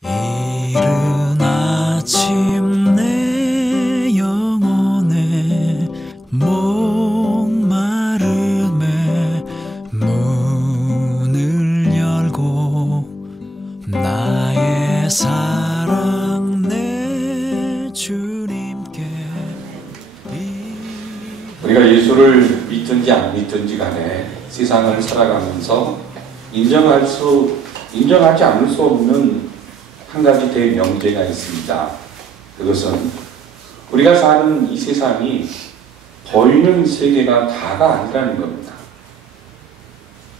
이른 아침 내 영혼의 목마름에 문을 열고 나의 사랑 내 주님께. 우리가 예수를 믿든지 안 믿든지 간에 세상을 살아가면서 인정하지 않을 수 없는 한 가지 대명제가 있습니다. 그것은 우리가 사는 이 세상이 보이는 세계가 다가 아니라는 겁니다.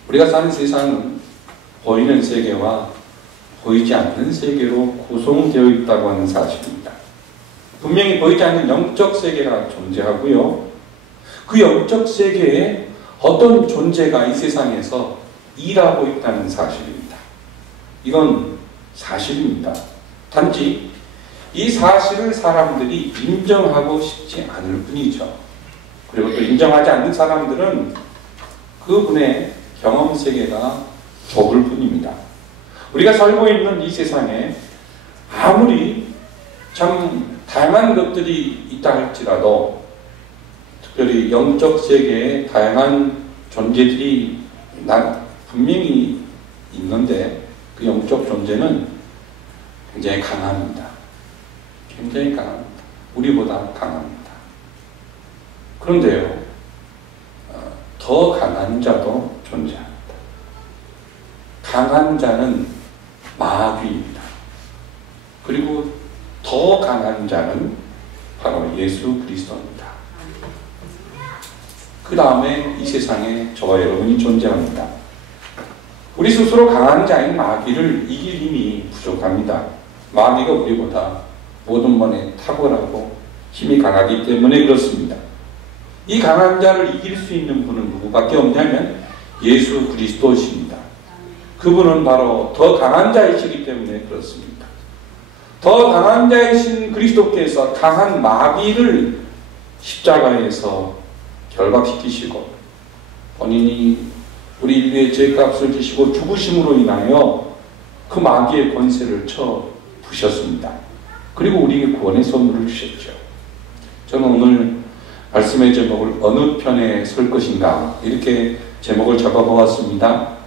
우리가 사는 세상은 보이는 세계와 보이지 않는 세계로 구성되어 있다고 하는 사실입니다. 분명히 보이지 않는 영적 세계가 존재하고요. 그 영적 세계에 어떤 존재가 이 세상에서 일하고 있다는 사실입니다. 이건 사실입니다. 단지 이 사실을 사람들이 인정하고 싶지 않을 뿐이죠. 그리고 또 인정하지 않는 사람들은 그분의 경험 세계가 좁을 뿐입니다. 우리가 살고 있는 이 세상에 아무리 참 다양한 것들이 있다 할지라도, 특별히 영적 세계에 다양한 존재들이 분명히 있는데 그 영적 존재는 굉장히 강합니다. 굉장히 강합니다. 우리보다 강합니다. 그런데요, 더 강한 자도 존재합니다. 강한 자는 마귀입니다. 그리고 더 강한 자는 바로 예수 그리스도입니다. 그 다음에 이 세상에 저와 여러분이 존재합니다. 우리 스스로 강한 자인 마귀를 이길 힘이 부족합니다. 마귀가 우리보다 모든 면에 탁월하고 힘이 강하기 때문에 그렇습니다. 이 강한 자를 이길 수 있는 분은 누구밖에 없냐면 예수 그리스도십니다. 그분은 바로 더 강한 자이시기 때문에 그렇습니다. 더 강한 자이신 그리스도께서 강한 마귀를 십자가에서 결박시키시고 본인이 우리 인류의 죄값을 지시고 죽으심으로 인하여 그 마귀의 권세를 쳐 부셨습니다. 그리고 우리에게 구원의 선물을 주셨죠. 저는 오늘 말씀의 제목을 어느 편에 설 것인가 이렇게 제목을 잡아보았습니다.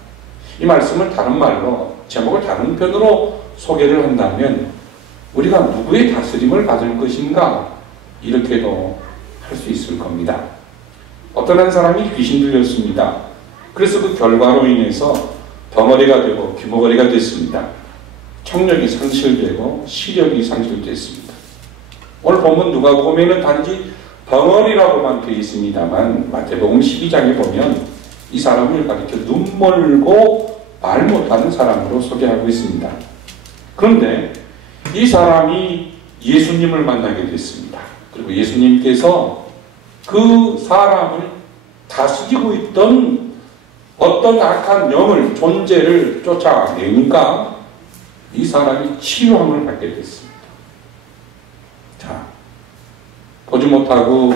이 말씀을 다른 말로, 제목을 다른 편으로 소개를 한다면 우리가 누구의 다스림을 받을 것인가 이렇게도 할 수 있을 겁니다. 어떤 한 사람이 귀신 들렸습니다. 그래서 그 결과로 인해서 덩어리가 되고 귀머거리가 됐습니다. 청력이 상실되고 시력이 상실됐습니다. 오늘 본문 누가복음에는 단지 덩어리라고만 되어 있습니다만 마태복음 12장에 보면 이 사람을 가리켜 눈 멀고 말 못하는 사람으로 소개하고 있습니다. 그런데 이 사람이 예수님을 만나게 됐습니다. 그리고 예수님께서 그 사람을 다스리고 있던 어떤 악한 영을, 존재를 쫓아내니까 이 사람이 치유함을 받게 됐습니다. 자, 보지 못하고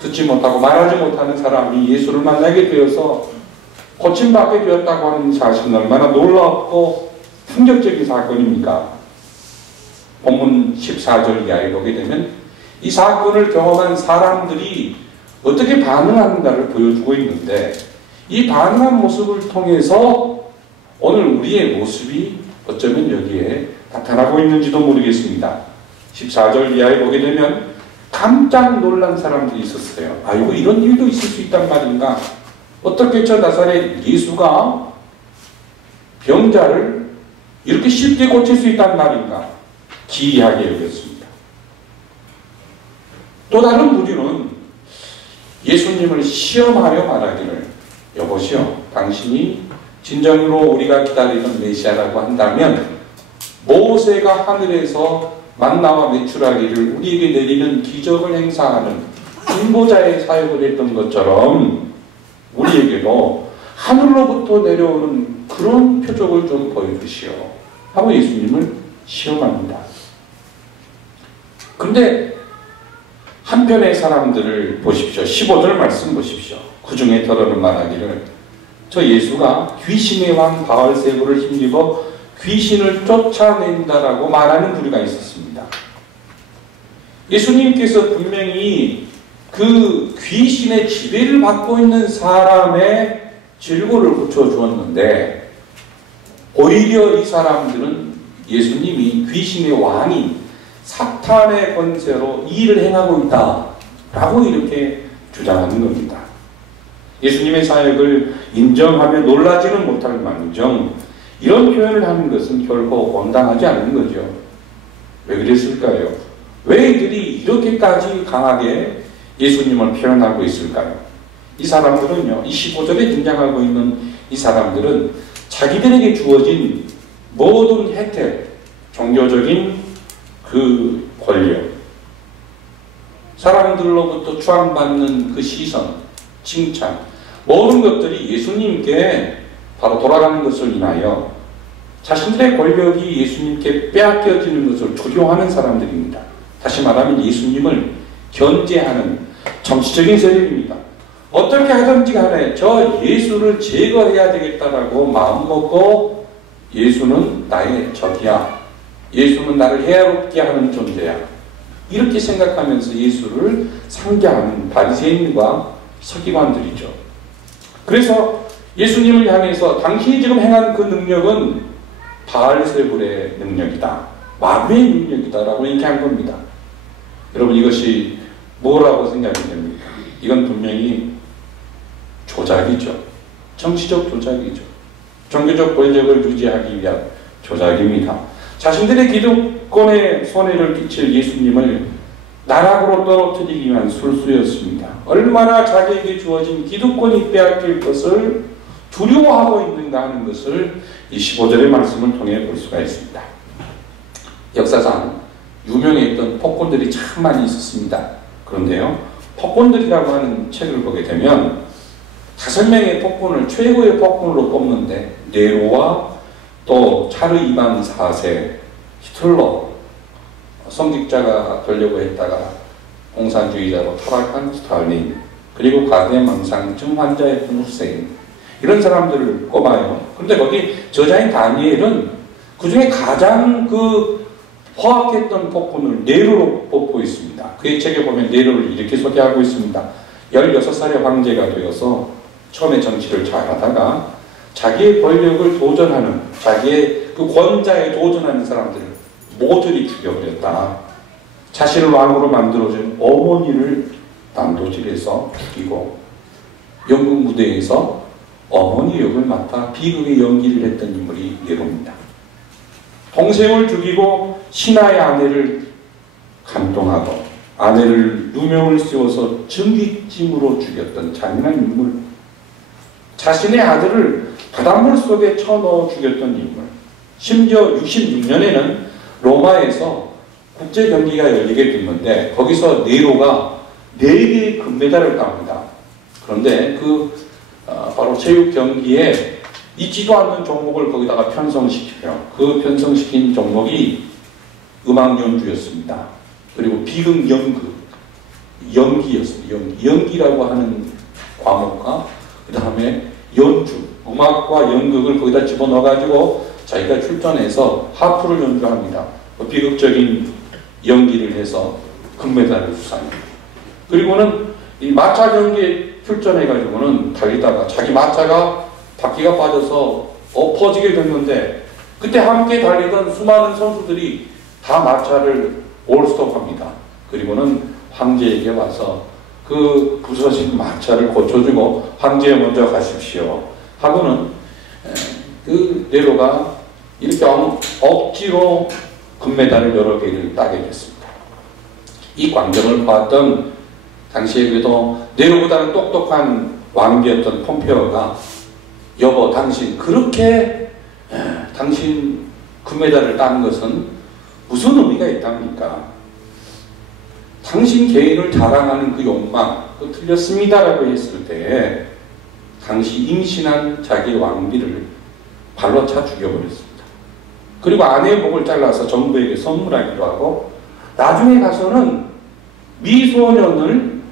듣지 못하고 말하지 못하는 사람이 예수를 만나게 되어서 고침받게 되었다고 하는 사실은 얼마나 놀랍고 충격적인 사건입니까? 본문 14절 이하에 보게 되면 이 사건을 경험한 사람들이 어떻게 반응하는가를 보여주고 있는데, 이 반응한 모습을 통해서 오늘 우리의 모습이 어쩌면 여기에 나타나고 있는지도 모르겠습니다. 14절 이하에 보게 되면 깜짝 놀란 사람들이 있었어요. 아이고, 이런 일도 있을 수 있단 말인가? 어떻게 저 나사렛 예수가 병자를 이렇게 쉽게 고칠 수 있단 말인가? 기이하게 여겼습니다. 또 다른 무리는 예수님을 시험하려 말하기를, 여보시오, 당신이 진정으로 우리가 기다리던 메시아라고 한다면 모세가 하늘에서 만나와 메추라기를 우리에게 내리는 기적을 행사하는 인보자의 사역을 했던 것처럼 우리에게도 하늘로부터 내려오는 그런 표적을 좀 보여주시오 하고 예수님을 시험합니다. 그런데 한편의 사람들을 보십시오. 15절 말씀 보십시오. 그 중에 더러는 말하기를, 저 예수가 귀신의 왕 바알세불을 힘입어 귀신을 쫓아낸다라고 말하는 부류가 있었습니다. 예수님께서 분명히 그 귀신의 지배를 받고 있는 사람의 질고를 붙여주었는데 오히려 이 사람들은 예수님이 귀신의 왕인 사탄의 권세로 이 일을 행하고 있다라고 이렇게 주장하는 겁니다. 예수님의 사역을 인정하며 놀라지는 못할 망정 이런 표현을 하는 것은 결코 온당하지 않은 거죠. 왜 그랬을까요? 왜 이들이 이렇게까지 강하게 예수님을 표현하고 있을까요? 이 사람들은요, 이 15절에 등장하고 있는 이 사람들은 자기들에게 주어진 모든 혜택, 종교적인 그 권력, 사람들로부터 추앙받는 그 시선, 칭찬, 모든 것들이 예수님께 바로 돌아가는 것을 인하여 자신들의 권력이 예수님께 빼앗겨지는 것을 두려워하는 사람들입니다. 다시 말하면 예수님을 견제하는 정치적인 세력입니다. 어떻게 하든지 간에 저 예수를 제거해야 되겠다라고 마음먹고 예수는 나의 적이야. 예수는 나를 해롭게 하는 존재야. 이렇게 생각하면서 예수를 상대하는 바리새인과 서기관들이죠. 그래서 예수님을 향해서 당신이 지금 행한 그 능력은 바알세불의 능력이다. 마귀의 능력이다라고 얘기한 겁니다. 여러분 이것이 뭐라고 생각이 됩니까? 이건 분명히 조작이죠. 정치적 조작이죠. 종교적 권력을 유지하기 위한 조작입니다. 자신들의 기득권에 손해를 끼칠 예수님을 나락으로 떨어뜨리기 위한 술수였습니다. 얼마나 자기에게 주어진 기득권이 빼앗길 것을 두려워하고 있는가 하는 것을 이 15절의 말씀을 통해 볼 수가 있습니다. 역사상 유명했던 폭군들이 참 많이 있었습니다. 그런데요, 폭군들이라고 하는 책을 보게 되면 5명의 폭군을 최고의 폭군으로 꼽는데 네로와 또 차르 이방 4세, 히틀러, 성직자가 되려고 했다가 공산주의자로 타락한 스탈린, 그리고 가대망상증 환자였던 후세인, 이런 사람들을 꼽아요. 그런데 거기 저자인 다니엘은 그 중에 가장 포악했던 폭군을 네로로 뽑고 있습니다. 그의 책에 보면 네로를 이렇게 소개하고 있습니다. 16살의 황제가 되어서 처음에 정치를 잘하다가 자기의 권력을 도전하는, 자기의 그 권자에 도전하는 사람들을 모조리 죽여버렸다. 자신을 왕으로 만들어준 어머니를 난도질해서 죽이고 연극 무대에서 어머니 역을 맡아 비극의 연기를 했던 인물이 네로입니다. 동생을 죽이고 신하의 아내를 감동하고 아내를 누명을 씌워서 증기찜으로 죽였던 잔인한 인물, 자신의 아들을 바닷물 속에 쳐넣어 죽였던 인물, 심지어 66년에는 로마에서 국제 경기가 열리게 됐는데 거기서 네로가 4개의 금메달을 땁니다. 그런데 바로 체육 경기에 있지도 않는 종목을 거기다가 편성시켜요. 그 편성시킨 종목이 음악 연주였습니다. 그리고 비극 연극, 연기였습니다. 연기라고 하는 과목과 그 다음에 연주, 음악과 연극을 거기다 집어넣어가지고 자기가 출전해서 하프를 연주합니다. 비극적인 연기를 해서 금메달을 수상합니다. 그리고는 이 마차 경기에 출전해가지고는 달리다가 자기 마차가 바퀴가 빠져서 엎어지게 됐는데 그때 함께 달리던 수많은 선수들이 다 마차를 올스톱합니다. 그리고는 황제에게 와서 그 부서진 마차를 고쳐주고 황제 먼저 가십시오 하고는 그 네로가 이렇게 억지로 금메달을 여러 개를 따게 됐습니다. 이 광경을 봤던 당시에 그래도 네로보다는 똑똑한 왕비였던 폼페오가 여보 당신 그렇게 당신 금메달을 딴 것은 무슨 의미가 있답니까? 당신 개인을 자랑하는 그 욕망 그거 틀렸습니다라고 했을 때 당시 임신한 자기 왕비를 발로 차 죽여버렸습니다. 그리고 아내의 목을 잘라서 정부에게 선물하기도 하고 나중에 가서는 미소년을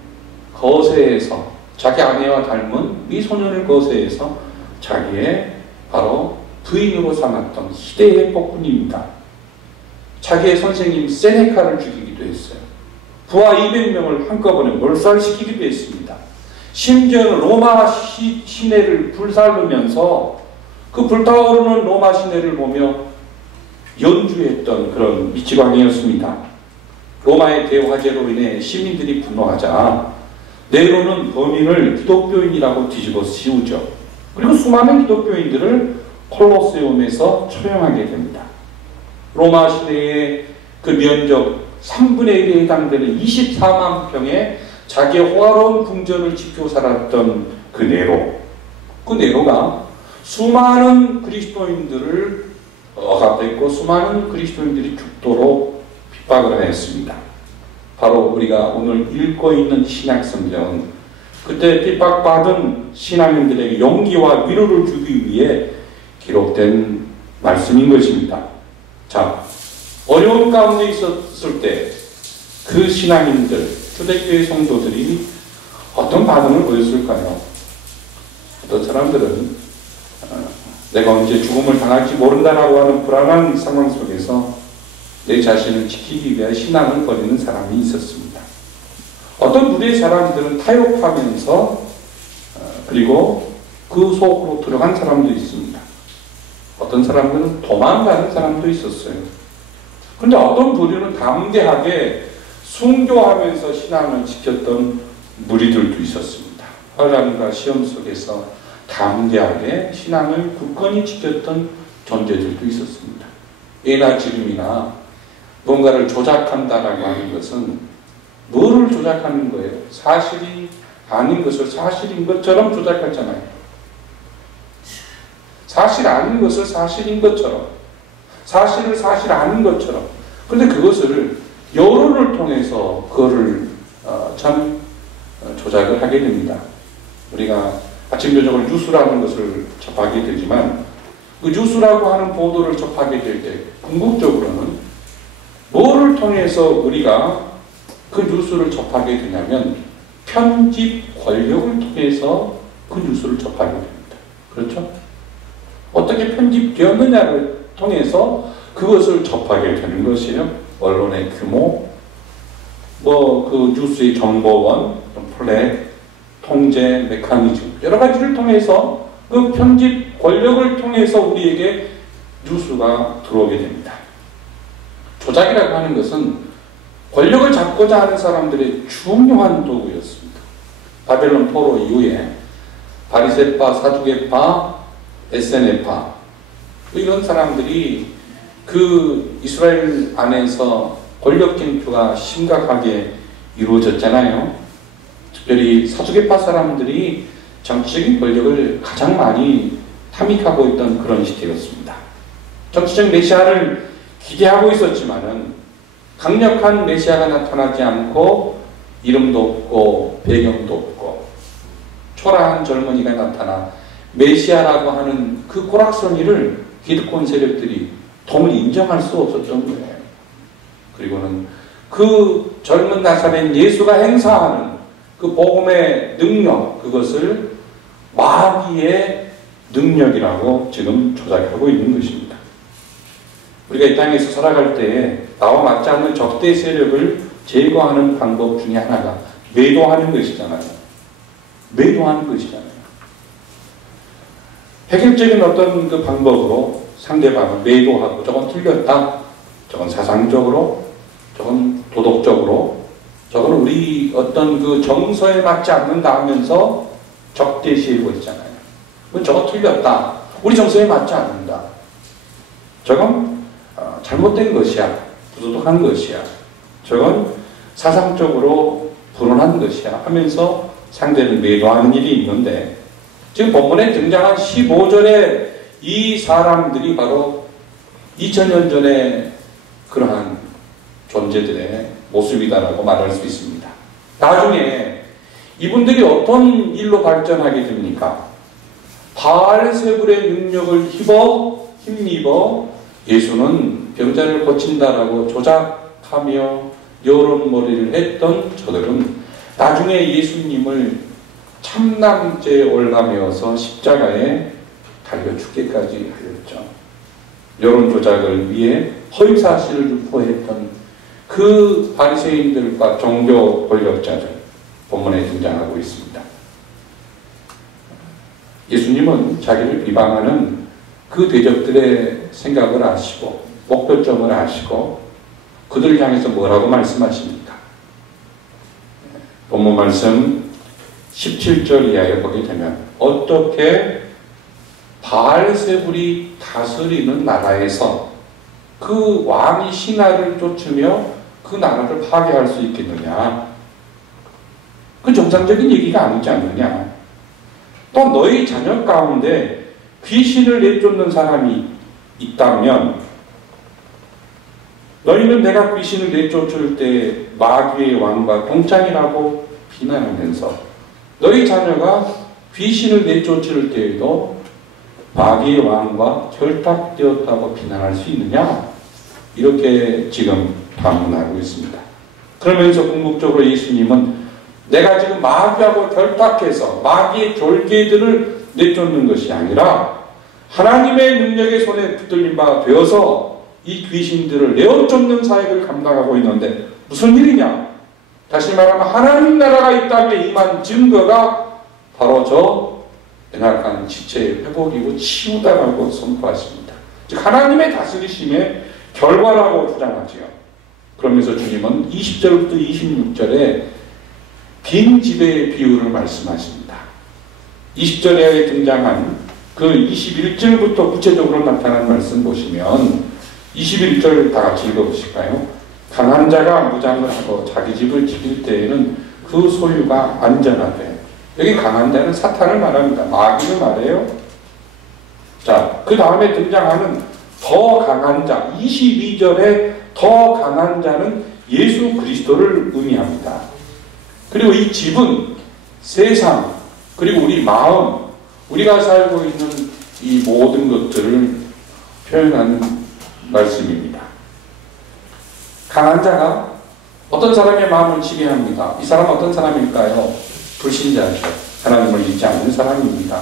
거세해서 자기 아내와 닮은 미소년을 거세해서 자기의 바로 부인으로 삼았던 희대의 폭군입니다. 자기의 선생님 세네카를 죽이기도 했어요. 부하 200명을 한꺼번에 몰살시키기도 했습니다. 심지어는 로마 시내를 불살르면서 그 불타오르는 로마 시내를 보며 연주했던 그런 미치광이였습니다. 로마의 대화재로 인해 시민들이 분노하자 네로는 범인을 기독교인이라고 뒤집어 씌우죠. 그리고 수많은 기독교인들을 콜로세움에서 처형하게 됩니다. 로마 시내의 그 면적 3분의 1에 해당되는 24만 평의 자기의 호화로운 궁전을 지키고 살았던 그 네로. 그 네로가 수많은 그리스도인들을 억압했고 수많은 그리스도인들이 죽도록 핍박을 하였습니다. 바로 우리가 오늘 읽고 있는 신약성경은 그때 핍박받은 신앙인들에게 용기와 위로를 주기 위해 기록된 말씀인 것입니다. 자, 어려운 가운데 있었을 때 그 신앙인들, 초대교회 성도들이 어떤 반응을 보였을까요? 어떤 사람들은 내가 언제 죽음을 당할지 모른다라고 하는 불안한 상황 속에서 내 자신을 지키기 위해 신앙을 버리는 사람이 있었습니다. 어떤 부류의 사람들은 타협하면서 그리고 그 속으로 들어간 사람도 있습니다. 어떤 사람들은 도망가는 사람도 있었어요. 그런데 어떤 부류는 담대하게 순교하면서 신앙을 지켰던 무리들도 있었습니다. 환난과 시험 속에서 담대하게 신앙을 굳건히 지켰던 존재들도 있었습니다. 예나 지름이나 뭔가를 조작한다라고 하는 것은 뭐를 조작하는 거예요? 사실이 아닌 것을 사실인 것처럼 조작하잖아요. 사실 아닌 것을 사실인 것처럼, 사실을 사실 아닌 것처럼. 그런데 그것을 여론을 통해서 그거를 조작을 하게 됩니다. 우리가 아침 저녁을 뉴스라는 것을 접하게 되지만 그 뉴스라고 하는 보도를 접하게 될 때 궁극적으로는 뭐를 통해서 우리가 그 뉴스를 접하게 되냐면 편집 권력을 통해서 그 뉴스를 접하게 됩니다. 그렇죠? 어떻게 편집되었느냐를 통해서 그것을 접하게 되는 것이에요. 언론의 규모, 그 뉴스의 정보원, 플랫, 통제, 메커니즘 여러 가지를 통해서 그 편집 권력을 통해서 우리에게 뉴스가 들어오게 됩니다. 조작이라고 하는 것은 권력을 잡고자 하는 사람들의 중요한 도구였습니다. 바벨론 포로 이후에 바리새파, 사두개파, 에세네파 이런 사람들이 그 이스라엘 안에서 권력 쟁투가 심각하게 이루어졌잖아요. 특별히 사두개파 사람들이 정치적인 권력을 가장 많이 탐닉하고 있던 그런 시대였습니다. 정치적 메시아를 기대하고 있었지만은 강력한 메시아가 나타나지 않고 이름도 없고 배경도 없고 초라한 젊은이가 나타나 메시아라고 하는 그 꼬락서니를 기득권 세력들이 도무지 인정할 수 없었던 거예요. 그리고는 그 젊은 나사렛 예수가 행사하는 그 복음의 능력, 그것을 마귀의 능력이라고 지금 조작하고 있는 것입니다. 우리가 이 땅에서 살아갈 때에 나와 맞지 않는 적대 세력을 제거하는 방법 중에 하나가 매도하는 것이잖아요. 매도하는 것이잖아요. 획일적인 어떤 그 방법으로 상대방을 매도하고 저건 틀렸다, 저건 사상적으로, 저건 도덕적으로, 저건 우리 어떤 그 정서에 맞지 않는다 하면서 적대시해버리잖아요. 저거 틀렸다, 우리 정서에 맞지 않는다, 저건 잘못된 것이야, 부도덕한 것이야, 저건 사상적으로 불온한 것이야 하면서 상대를 매도하는 일이 있는데, 지금 본문에 등장한 15절에 이 사람들이 바로 2000년 전에 그러한 존재들의 모습이다라고 말할 수 있습니다. 나중에 이분들이 어떤 일로 발전하게 됩니까? 바알세불의 능력을 힘입어 예수는 병자를 고친다라고 조작하며 여론몰이를 했던 저들은 나중에 예수님을 참남죄에 올가매어서 십자가에 갈려 죽게까지 하였죠. 여론 조작을 위해 허위 사실을 유포했던 그 바리새인들과 종교 권력자들 본문에 등장하고 있습니다. 예수님은 자기를 비방하는 그 대적들의 생각을 아시고 목표점을 아시고 그들을 향해서 뭐라고 말씀하십니까? 본문 말씀 17절 이하에 보게 되면 어떻게 바알세불이 다스리는 나라에서 그 왕이 신하를 쫓으며 그 나라를 파괴할 수 있겠느냐? 그 정상적인 얘기가 아니지 않느냐? 또 너희 자녀 가운데 귀신을 내쫓는 사람이 있다면 너희는 내가 귀신을 내쫓을 때 마귀의 왕과 동창이라고 비난하면서 너희 자녀가 귀신을 내쫓을 때에도 마귀의 왕과 결탁되었다고 비난할 수 있느냐? 이렇게 지금 반문하고 있습니다. 그러면서 궁극적으로 예수님은 내가 지금 마귀하고 결탁해서 마귀의 졸개들을 내쫓는 것이 아니라 하나님의 능력의 손에 붙들린 바 되어서 이 귀신들을 내어쫓는 사역을 감당하고 있는데 무슨 일이냐? 다시 말하면 하나님 나라가 이 땅에 임한 증거가 바로 저 연약한 지체의 회복이고 치유다라고 선포하십니다. 즉 하나님의 다스리심의 결과라고 주장하지요. 그러면서 주님은 20절부터 26절에 빈 지배의 비유를 말씀하십니다. 20절에 등장한 그 21절부터 구체적으로 나타난 말씀 보시면 21절 다 같이 읽어보실까요? 강한 자가 무장을 하고 자기 집을 지킬 때에는 그 소유가 안전하되. 여기 강한 자는 사탄을 말합니다. 마귀를 말해요. 자, 그 다음에 등장하는 더 강한 자, 22절에 더 강한 자는 예수 그리스도를 의미합니다. 그리고 이 집은 세상, 그리고 우리 마음, 우리가 살고 있는 이 모든 것들을 표현하는 말씀입니다. 강한 자가 어떤 사람의 마음을 지배합니다. 이 사람은 어떤 사람일까요? 불신자죠. 하나님을 믿지 않는 사람입니다.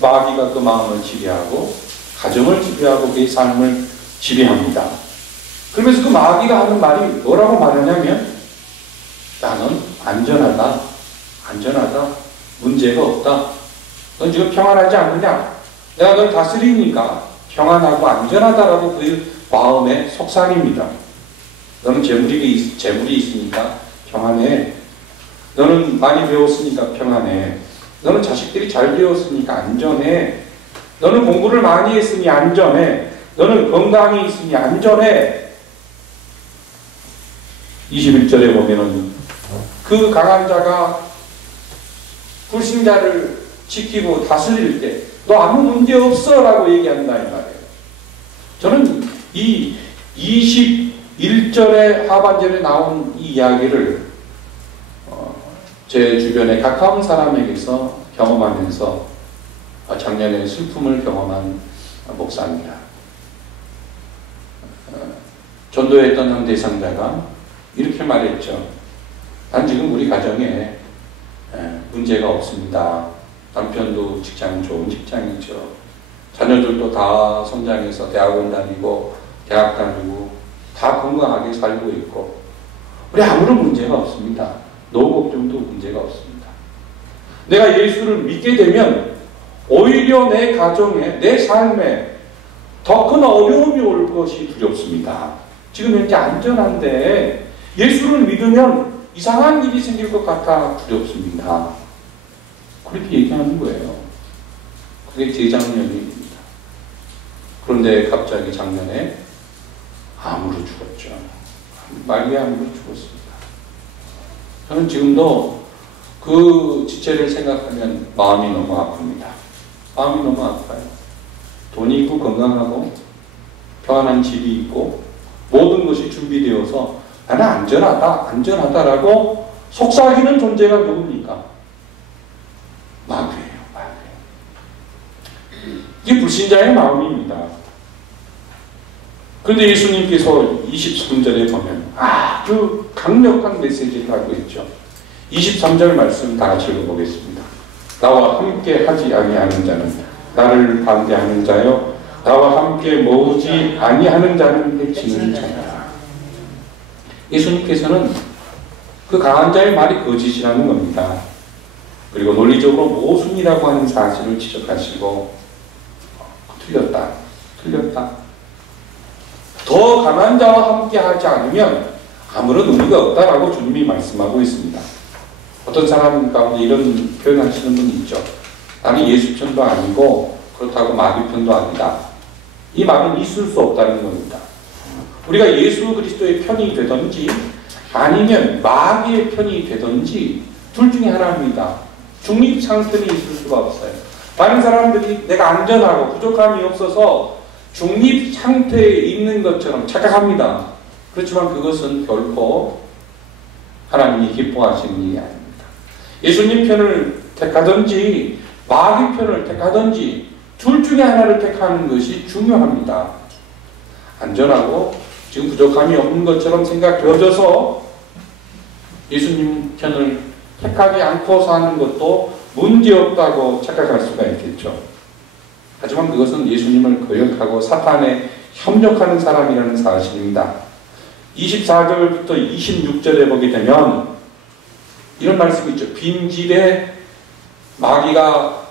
마귀가 그 마음을 지배하고 가정을 지배하고 그의 삶을 지배합니다. 그러면서 그 마귀가 하는 말이 뭐라고 말하냐면 나는 안전하다. 안전하다. 문제가 없다. 넌 지금 평안하지 않느냐? 내가 널 다스리니까 평안하고 안전하다라고 그의 마음의 속삭입니다. 너는 재물이 있으니까 평안해. 너는 많이 배웠으니까 평안해. 너는 자식들이 잘 배웠으니까 안전해. 너는 공부를 많이 했으니 안전해. 너는 건강이 있으니 안전해. 21절에 보면은 그 강한 자가 불신자를 지키고 다스릴 때 너 아무 문제 없어 라고 얘기한다 이 말이에요. 저는 이 21절의 하반절에 나온 이 이야기를 제 주변에 가까운 사람에게서 경험하면서 작년에 슬픔을 경험한 목사입니다. 전도했던 한 대상자가 이렇게 말했죠. 난 지금 우리 가정에 문제가 없습니다. 남편도 좋은 직장이죠. 자녀들도 다 성장해서 대학원 다니고 대학 다니고 다 건강하게 살고 있고 우리 아무런 문제가 없습니다. 노후 걱정도 문제가 없습니다. 내가 예수를 믿게 되면 오히려 내 가정에 내 삶에 더 큰 어려움이 올 것이 두렵습니다. 지금 현재 안전한데 예수를 믿으면 이상한 일이 생길 것 같아 두렵습니다. 그렇게 얘기하는 거예요. 그게 재작년입니다. 그런데 갑자기 작년에 암으로 죽었죠. 말기암으로 죽었습니다. 저는 지금도 그 지체를 생각하면 마음이 너무 아픕니다. 마음이 너무 아파요. 돈이 있고 건강하고 평안한 집이 있고 모든 것이 준비되어서 나는 안전하다라고 속삭이는 존재가 누굽니까? 마귀예요. 이게 불신자의 마음입니다. 그런데 예수님께서 23절에 보면 아주 강력한 메시지를 하고 있죠. 23절 말씀 다 같이 읽어보겠습니다. 나와 함께 하지 아니하는 자는 나를 반대하는 자여 나와 함께 모으지 아니하는 자는 해치는 자다. 예수님께서는 그 강한 자의 말이 거짓이라는 겁니다. 그리고 논리적으로 모순이라고 하는 사실을 지적하시고 틀렸다. 더 강한 자와 함께 하지 않으면 아무런 의미가 없다라고 주님이 말씀하고 있습니다. 어떤 사람 가운데 이런 표현하시는 분이 있죠. 나는 예수 편도 아니고 그렇다고 마귀 편도 아니다. 이 말은 있을 수 없다는 겁니다. 우리가 예수 그리스도의 편이 되든지 아니면 마귀의 편이 되든지 둘 중에 하나입니다. 중립 상태는 있을 수가 없어요. 많은 사람들이 내가 안전하고 부족함이 없어서 중립 상태에 있는 것처럼 착각합니다. 그렇지만 그것은 결코 하나님이 기뻐하시는 일이 아닙니다. 예수님 편을 택하든지 마귀 편을 택하든지 둘 중에 하나를 택하는 것이 중요합니다. 안전하고 지금 부족함이 없는 것처럼 생각되어져서 예수님 편을 택하지 않고 사는 것도 문제없다고 착각할 수가 있겠죠. 하지만 그것은 예수님을 거역하고 사탄에 협력하는 사람이라는 사실입니다. 24절부터 26절에 보게 되면 이런 말씀이 있죠. 빈 집에 마귀가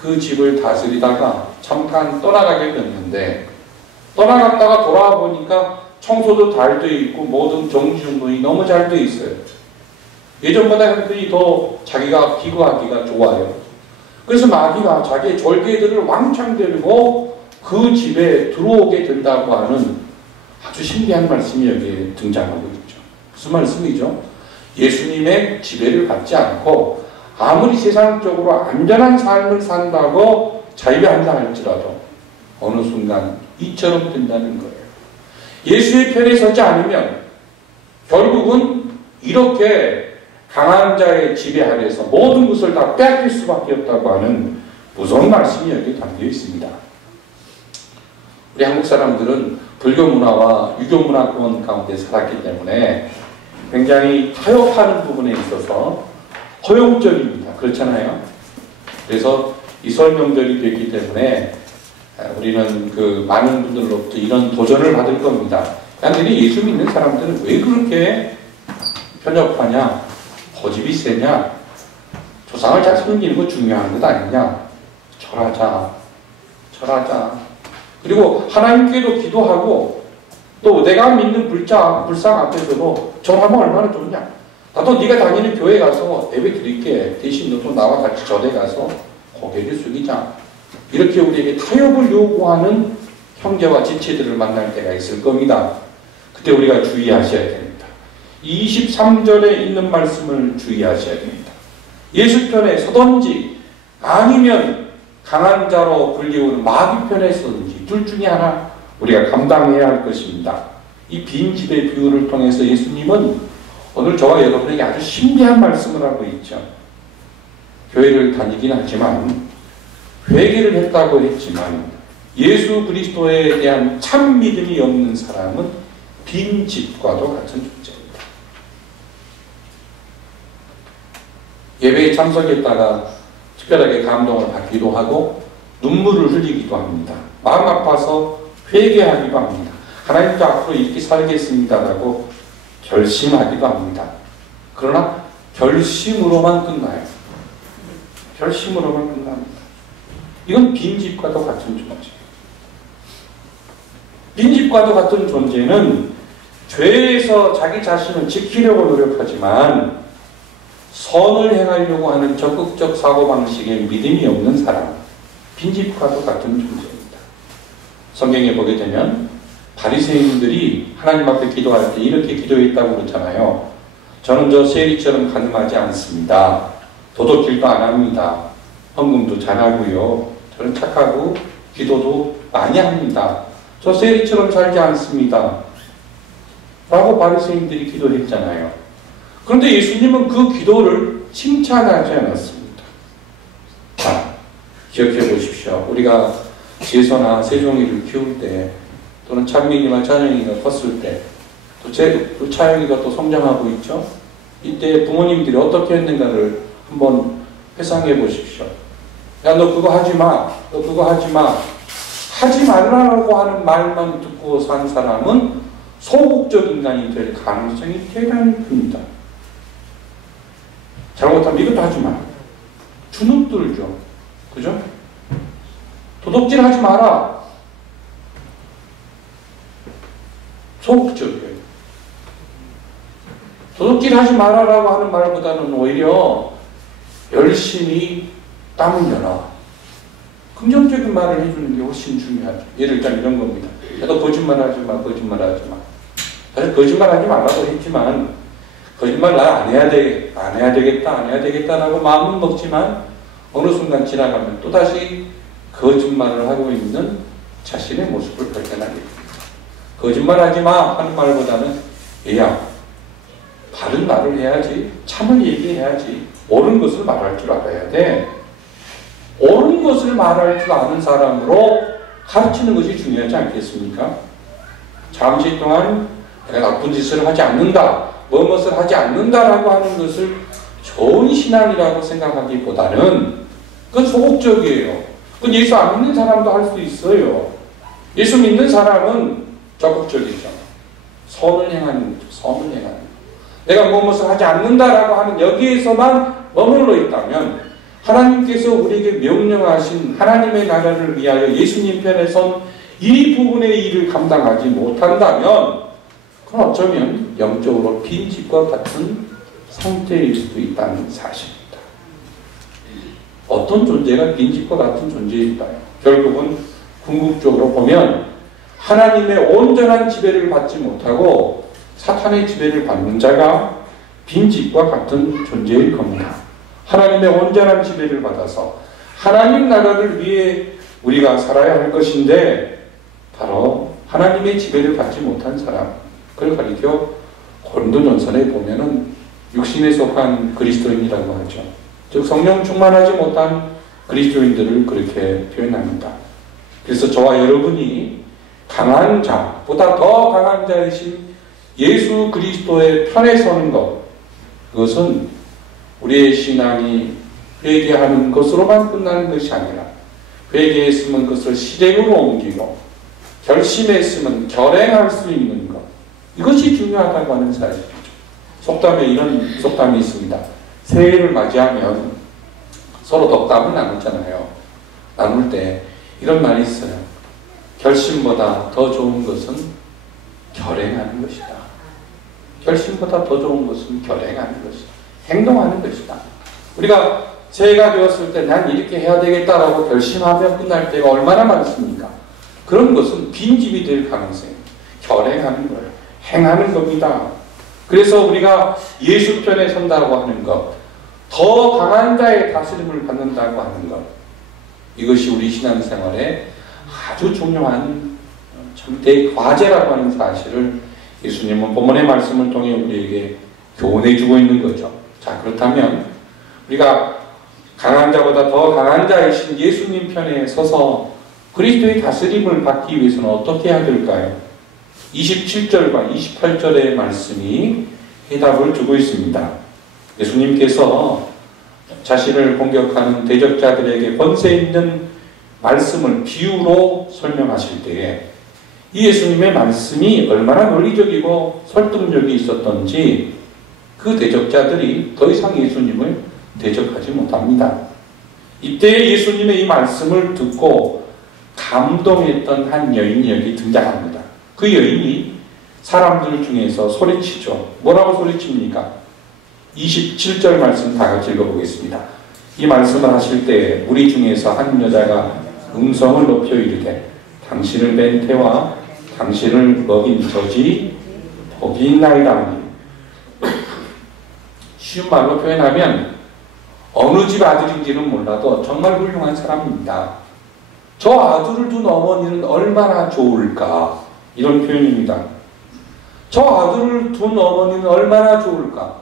그 집을 다스리다가 잠깐 떠나가게 됐는데 떠나갔다가 돌아와 보니까 청소도 잘 돼 있고 모든 정지정돈이 너무 잘 돼 있어요. 예전보다 형편이 더 자기가 기거하기가 좋아요. 그래서 마귀가 자기의 절개들을 왕창 데리고 그 집에 들어오게 된다고 하는 아주 신기한 말씀이 여기에 등장하고 있죠. 무슨 말씀이죠? 예수님의 지배를 받지 않고 아무리 세상적으로 안전한 삶을 산다고 자유한다 할지라도 어느 순간 이처럼 된다는 거예요. 예수의 편에 서지 않으면 결국은 이렇게 강한 자의 지배 아래서 모든 것을 다 빼앗길 수밖에 없다고 하는 무서운 말씀이 여기 담겨 있습니다. 우리 한국 사람들은 불교 문화와 유교 문화권 가운데 살았기 때문에 굉장히 타협하는 부분에 있어서 허용적입니다. 그렇잖아요. 그래서 이 설 명절이 되기 때문에 우리는 그 많은 분들로부터 이런 도전을 받을 겁니다. 너희 예수 믿는 사람들은 왜 그렇게 편협하냐? 고집이 세냐? 조상을 잘 섬기는 거 중요한 것 아니냐? 절하자. 그리고 하나님께도 기도하고 또 내가 믿는 불상 앞에서도 절하면 얼마나 좋냐? 나도 네가 다니는 교회 가서 예배 드릴게. 대신 너도 나와 같이 절에 가서 고개를 숙이자. 이렇게 우리에게 타협을 요구하는 형제와 지체들을 만날 때가 있을 겁니다. 그때 우리가 주의하셔야 됩니다. 23절에 있는 말씀을 주의하셔야 됩니다. 예수 편에 서든지 아니면 강한 자로 불리우는 마귀 편에 서든지 둘 중에 하나 우리가 감당해야 할 것입니다. 이 빈집의 비유를 통해서 예수님은 오늘 저와 여러분에게 아주 신비한 말씀을 하고 있죠. 교회를 다니긴 하지만 회개를 했다고 했지만 예수 그리스도에 대한 참 믿음이 없는 사람은 빈 집과도 같은 존재입니다. 예배에 참석했다가 특별하게 감동을 받기도 하고 눈물을 흘리기도 합니다. 마음 아파서 회개하기도 합니다. 하나님도 앞으로 이렇게 살겠습니다라고 결심하기도 합니다. 그러나 결심으로만 끝나요. 결심으로만 끝납니다. 이건 빈집과도 같은 존재. 빈집과도 같은 존재는 죄에서 자기 자신을 지키려고 노력하지만 선을 행하려고 하는 적극적 사고방식에 믿음이 없는 사람, 빈집과도 같은 존재입니다. 성경에 보게 되면 바리새인들이 하나님 앞에 기도할 때 이렇게 기도했다고 그러잖아요. 저는 저 세리처럼 가늠하지 않습니다. 도덕질도 안 합니다. 헌금도 잘하고요. 저는 착하고 기도도 많이 합니다. 저 세리처럼 살지 않습니다. 라고 바리새인들이 기도했잖아요. 그런데 예수님은 그 기도를 칭찬하지 않았습니다. 자, 기억해 보십시오. 우리가 제서나 세종이를 키울 때 또는 찬민이와 찬영이가 컸을 때 또 차영이가 또 성장하고 있죠. 이때 부모님들이 어떻게 했는가를 한번 회상해 보십시오. 야, 너 그거 하지 마. 너 그거 하지 마. 하지 말라고 하는 말만 듣고 산 사람은 소극적 인간이 될 가능성이 대단히 큽니다. 잘못하면 이것도 하지 마. 주눅들죠. 그죠? 도둑질 하지 마라. 소극적이에요. 도둑질 하지 마라라고 하는 말보다는 오히려 열심히 땀을 내라. 긍정적인 말을 해주는 게 훨씬 중요하죠. 예를 들면 이런 겁니다. 야, 너 거짓말 하지 마, 거짓말 하지 마. 사실 거짓말 하지 말라고 했지만, 거짓말 나 안 해야 되겠다라고 마음은 먹지만, 어느 순간 지나가면 또다시 거짓말을 하고 있는 자신의 모습을 발견하게 됩니다. 거짓말 하지 마 하는 말보다는, 얘야, 바른 말을 해야지, 참을 얘기해야지, 옳은 것을 말할 줄 알아야 돼. 옳은 것을 말할 줄 아는 사람으로 가르치는 것이 중요하지 않겠습니까? 잠시 동안 내가 나쁜 짓을 하지 않는다, 무엇을 하지 않는다라고 하는 것을 좋은 신앙이라고 생각하기보다는 그건 소극적이에요. 그건 예수 안 믿는 사람도 할 수 있어요. 예수 믿는 사람은 적극적이죠. 선을 행하는 거죠. 선을 행하는 거. 내가 무엇을 하지 않는다라고 하는 여기에서만 머물러 있다면 하나님께서 우리에게 명령하신 하나님의 나라를 위하여 예수님 편에 선 이 부분의 일을 감당하지 못한다면 그건 어쩌면 영적으로 빈집과 같은 상태일 수도 있다는 사실입니다. 어떤 존재가 빈집과 같은 존재일까요? 결국은 궁극적으로 보면 하나님의 온전한 지배를 받지 못하고 사탄의 지배를 받는 자가 빈집과 같은 존재일 겁니다. 하나님의 온전한 지배를 받아서 하나님 나라를 위해 우리가 살아야 할 것인데 바로 하나님의 지배를 받지 못한 사람, 그걸 가리켜 고린도전서에 보면은 육신에 속한 그리스도인이라고 하죠. 즉 성령 충만하지 못한 그리스도인들을 그렇게 표현합니다. 그래서 저와 여러분이 강한 자보다 더 강한 자이신 예수 그리스도의 편에 서는 것, 그것은 우리의 신앙이 회개하는 것으로만 끝나는 것이 아니라 회개했으면 그것을 실행으로 옮기고 결심했으면 결행할 수 있는 것, 이것이 중요하다고 하는 사실이죠. 속담에 이런 속담이 있습니다. 새해를 맞이하면 서로 덕담을 나누잖아요. 나눌 때 이런 말이 있어요. 결심보다 더 좋은 것은 결행하는 것이다. 결심보다 더 좋은 것은 결행하는 것이다. 행동하는 것이다. 우리가 새해가 되었을 때 난 이렇게 해야 되겠다라고 결심하며 끝날 때가 얼마나 많습니까? 그런 것은 빈집이 될 가능성이 결행하는 거예요. 행하는 겁니다. 그래서 우리가 예수 편에 선다고 하는 것, 더 강한 자의 다스림을 받는다고 하는 것, 이것이 우리 신앙생활에 아주 중요한 참 대과제라고 하는 사실을 예수님은 본문의 말씀을 통해 우리에게 교훈해 주고 있는 거죠. 자, 그렇다면 우리가 강한 자보다 더 강한 자이신 예수님 편에 서서 그리스도의 다스림을 받기 위해서는 어떻게 해야 될까요? 27절과 28절의 말씀이 해답을 주고 있습니다. 예수님께서 자신을 공격하는 대적자들에게 권세 있는 말씀을 비유로 설명하실 때에 이 예수님의 말씀이 얼마나 논리적이고 설득력이 있었던지 그 대적자들이 더 이상 예수님을 대적하지 못합니다. 이때 예수님의 이 말씀을 듣고 감동했던 한 여인이 여기 등장합니다. 그 여인이 사람들 중에서 소리치죠. 뭐라고 소리칩니까? 27절 말씀 다 같이 읽어보겠습니다. 이 말씀을 하실 때 우리 중에서 한 여자가 음성을 높여 이르되 당신을 뵌 태와 당신을 먹인 저지 복이 있나이다 하니. 쉬운 말로 표현하면 어느 집 아들인지는 몰라도 정말 훌륭한 사람입니다. 저 아들을 둔 어머니는 얼마나 좋을까, 이런 표현입니다. 저 아들을 둔 어머니는 얼마나 좋을까.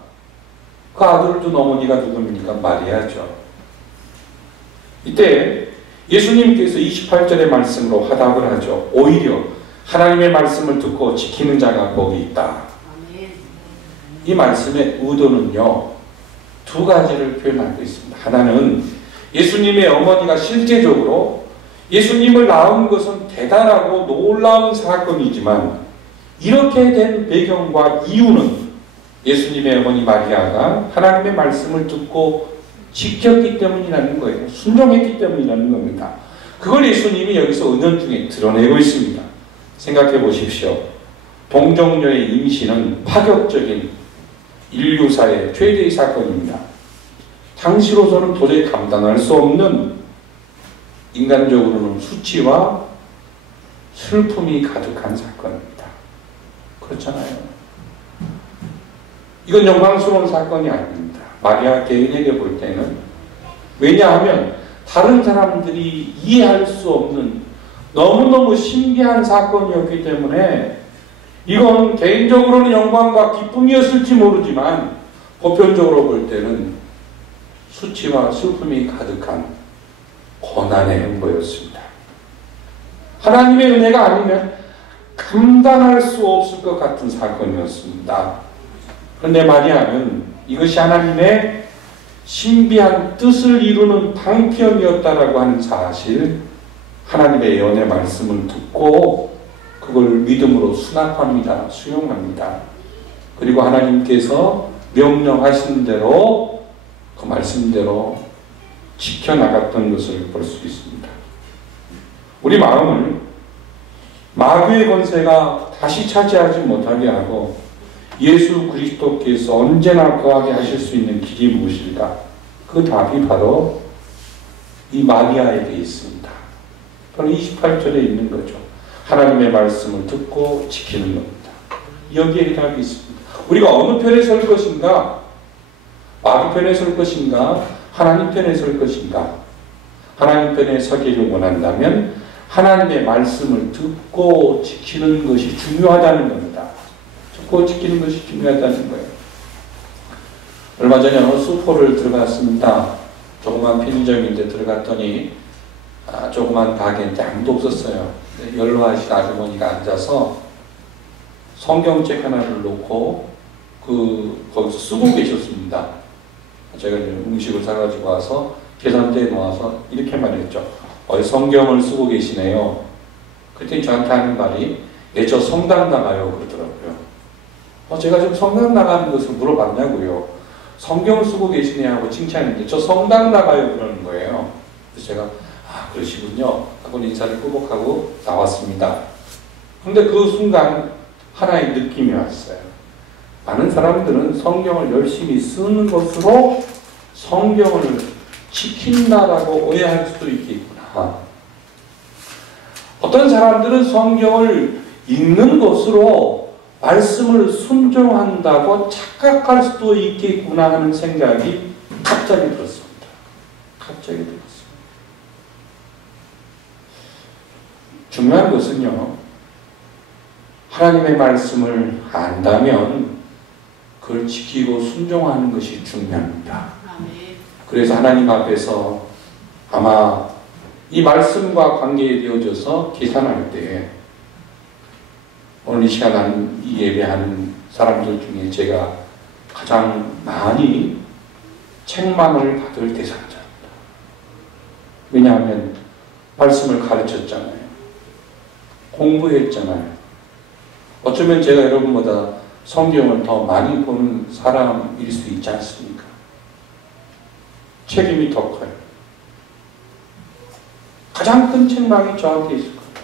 그 아들을 둔 어머니가 누굽니까? 마리아죠. 이때 예수님께서 28절의 말씀으로 화답을 하죠. 오히려 하나님의 말씀을 듣고 지키는 자가 복이 있다. 이 말씀의 의도는요, 두 가지를 표현하고 있습니다. 하나는 예수님의 어머니가 실제적으로 예수님을 낳은 것은 대단하고 놀라운 사건이지만 이렇게 된 배경과 이유는 예수님의 어머니 마리아가 하나님의 말씀을 듣고 지켰기 때문이라는 거예요. 순종했기 때문이라는 겁니다. 그걸 예수님이 여기서 은연중에 드러내고 있습니다. 생각해 보십시오. 동정녀의 임신은 파격적인 인류사의 최대의 사건입니다. 당시로서는 도저히 감당할 수 없는 인간적으로는 수치와 슬픔이 가득한 사건입니다. 그렇잖아요. 이건 영광스러운 사건이 아닙니다. 마리아 개인에게 볼 때는. 왜냐하면 다른 사람들이 이해할 수 없는 너무너무 신기한 사건이었기 때문에 이건 개인적으로는 영광과 기쁨이었을지 모르지만 보편적으로 볼 때는 수치와 슬픔이 가득한 고난의 행보였습니다. 하나님의 은혜가 아니면 감당할 수 없을 것 같은 사건이었습니다. 그런데 마리아는 이것이 하나님의 신비한 뜻을 이루는 방편이었다라고 하는 사실, 하나님의 예언의 말씀을 듣고 그걸 믿음으로 수납합니다. 수용합니다. 그리고 하나님께서 명령하신 대로 그 말씀대로 지켜나갔던 것을 볼 수 있습니다. 우리 마음을 마귀의 권세가 다시 차지하지 못하게 하고 예수 그리스도께서 언제나 거하게 하실 수 있는 길이 무엇일까? 그 답이 바로 이 마리아에게 있습니다. 바로 28절에 있는 거죠. 하나님의 말씀을 듣고 지키는 겁니다. 여기에 답이 있습니다. 우리가 어느 편에 설 것인가? 마귀 편에 설 것인가? 하나님 편에 설 것인가? 하나님 편에 서기를 원한다면 하나님의 말씀을 듣고 지키는 것이 중요하다는 겁니다. 듣고 지키는 것이 중요하다는 거예요. 얼마 전에 어느 슈퍼를 들어갔습니다. 조그만 편의점인데 들어갔더니 조그만 가게인데 아무도 없었어요. 연로하신 아주머니가 앉아서 성경책 하나를 놓고 거기서 쓰고 계셨습니다. 제가 음식을 사가지고 와서 계산대에 놓아서 이렇게 말했죠. 성경을 쓰고 계시네요. 그랬더니 저한테 하는 말이 저 성당 나가요 그러더라고요. 제가 좀 성당 나가는 것을 물어봤냐고요. 성경을 쓰고 계시네 하고 칭찬했는데 저 성당 나가요 그러는 거예요. 그래서 제가 그러시군요 하고 인사를 꾸벅하고 나왔습니다. 그런데 그 순간 하나의 느낌이 왔어요. 많은 사람들은 성경을 열심히 쓰는 것으로 성경을 지킨다라고 오해할 수도 있겠구나. 어떤 사람들은 성경을 읽는 것으로 말씀을 순종한다고 착각할 수도 있겠구나 하는 생각이 갑자기 들었습니다. 갑자기 들었습니다. 중요한 것은요, 하나님의 말씀을 안다면 그걸 지키고 순종하는 것이 중요합니다. 그래서 하나님 앞에서 아마 이 말씀과 관계에 되어져서 계산할 때 오늘 이 시간 이 예배하는 사람들 중에 제가 가장 많이 책망을 받을 대상자입니다. 왜냐하면 말씀을 가르쳤잖아요. 공부했잖아요. 어쩌면 제가 여러분보다 성경을 더 많이 보는 사람일 수 있지 않습니까? 책임이 더 커요. 가장 큰 책망이 저한테 있을 겁니다.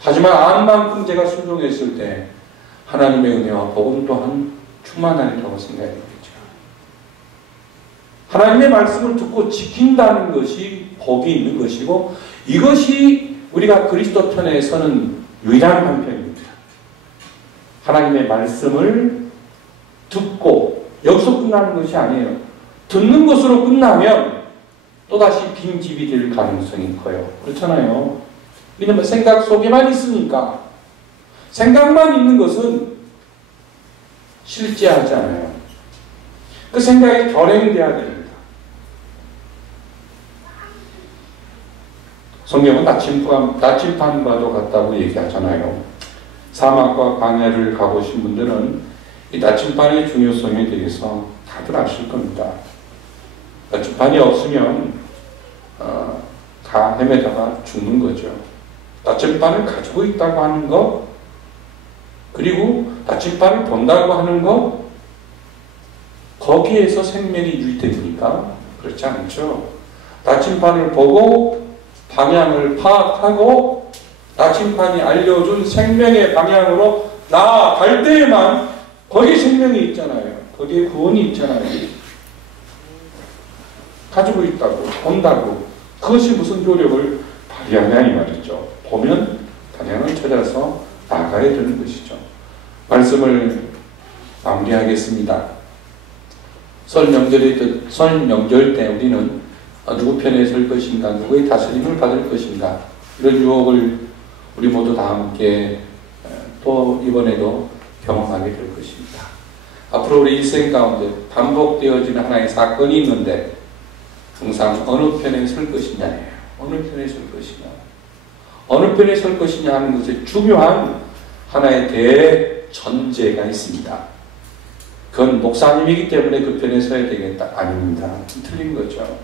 하지만 암만큼 제가 순종했을 때 하나님의 은혜와 복음 또한 충만하리라고 생각했죠. 하나님의 말씀을 듣고 지킨다는 것이 복이 있는 것이고 이것이 우리가 그리스도 편에 서는 유일한 방편입니다. 하나님의 말씀을 듣고 여기서 끝나는 것이 아니에요. 듣는 것으로 끝나면 또다시 빈집이 될 가능성이 커요. 그렇잖아요. 왜냐면 생각 속에만 있으니까. 생각만 있는 것은 실제하지 않아요. 그 생각이 결행돼야 됩니다. 성경은 나침반과도 같다고 얘기하잖아요. 사막과 광야를 가보신 분들은 이 나침반의 중요성에 대해서 다들 아실 겁니다. 나침반이 없으면 다 헤매다가 죽는 거죠. 나침반을 가지고 있다고 하는 것, 그리고 나침반을 본다고 하는 것, 거기에서 생명이 유지됩니까? 그렇지 않죠. 나침반을 보고 방향을 파악하고 나침반이 알려준 생명의 방향으로 나아갈 때에만 거기에 생명이 있잖아요. 거기에 구원이 있잖아요. 가지고 있다고, 본다고. 그것이 무슨 노력을 발휘하냐 이 말이죠. 보면 방향을 찾아서 나가야 되는 것이죠. 말씀을 마무리하겠습니다. 설 명절 때 우리는 누구 편에 설 것인가, 누구의 다스림을 받을 것인가, 이런 유혹을 우리 모두 다 함께 또 이번에도 경험하게 될 것입니다. 앞으로 우리 일생 가운데 반복되어지는 하나의 사건이 있는데 항상 어느 편에 설 것이냐예요. 어느 편에 설 것이냐. 어느 편에 설 것이냐 하는 것에 중요한 하나의 대전제가 있습니다. 그건 목사님이기 때문에 그 편에 서야 되겠다. 아닙니다. 틀린 거죠.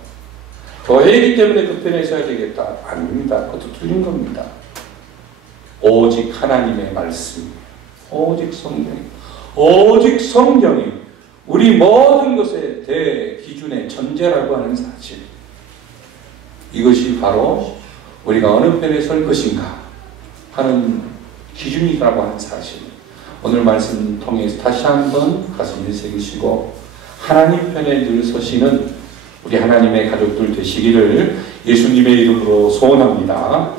교회이기 때문에 그 편에 서야 되겠다. 아닙니다. 그것도 틀린 겁니다. 오직 하나님의 말씀, 오직 성경이, 오직 성경이 우리 모든 것의 대기준의 전제라고 하는 사실, 이것이 바로 우리가 어느 편에 설 것인가 하는 기준이라고 하는 사실, 오늘 말씀 통해서 다시 한번 가슴에 새기시고 하나님 편에 늘 서시는 우리 하나님의 가족들 되시기를 예수님의 이름으로 소원합니다.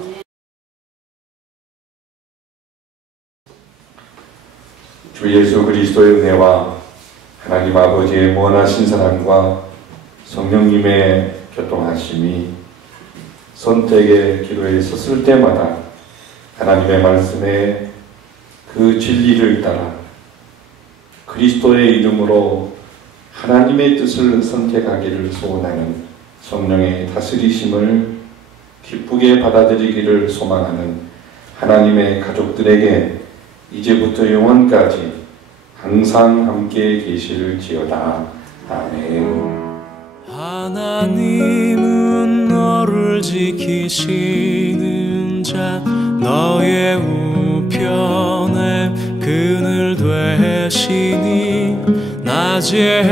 주 예수 그리스도의 은혜와 하나님 아버지의 무한하신 사랑과 성령님의 교통하심이 선택의 기로에 섰을 때마다 하나님의 말씀에 그 진리를 따라 그리스도의 이름으로 하나님의 뜻을 선택하기를 소원하는 성령의 다스리심을 기쁘게 받아들이기를 소망하는 하나님의 가족들에게 이제부터 영원까지 항상 함께 계실지어다. 아멘. 하나님은 너를 지키시는 자, 너의 우편에 그늘 되시니 낮에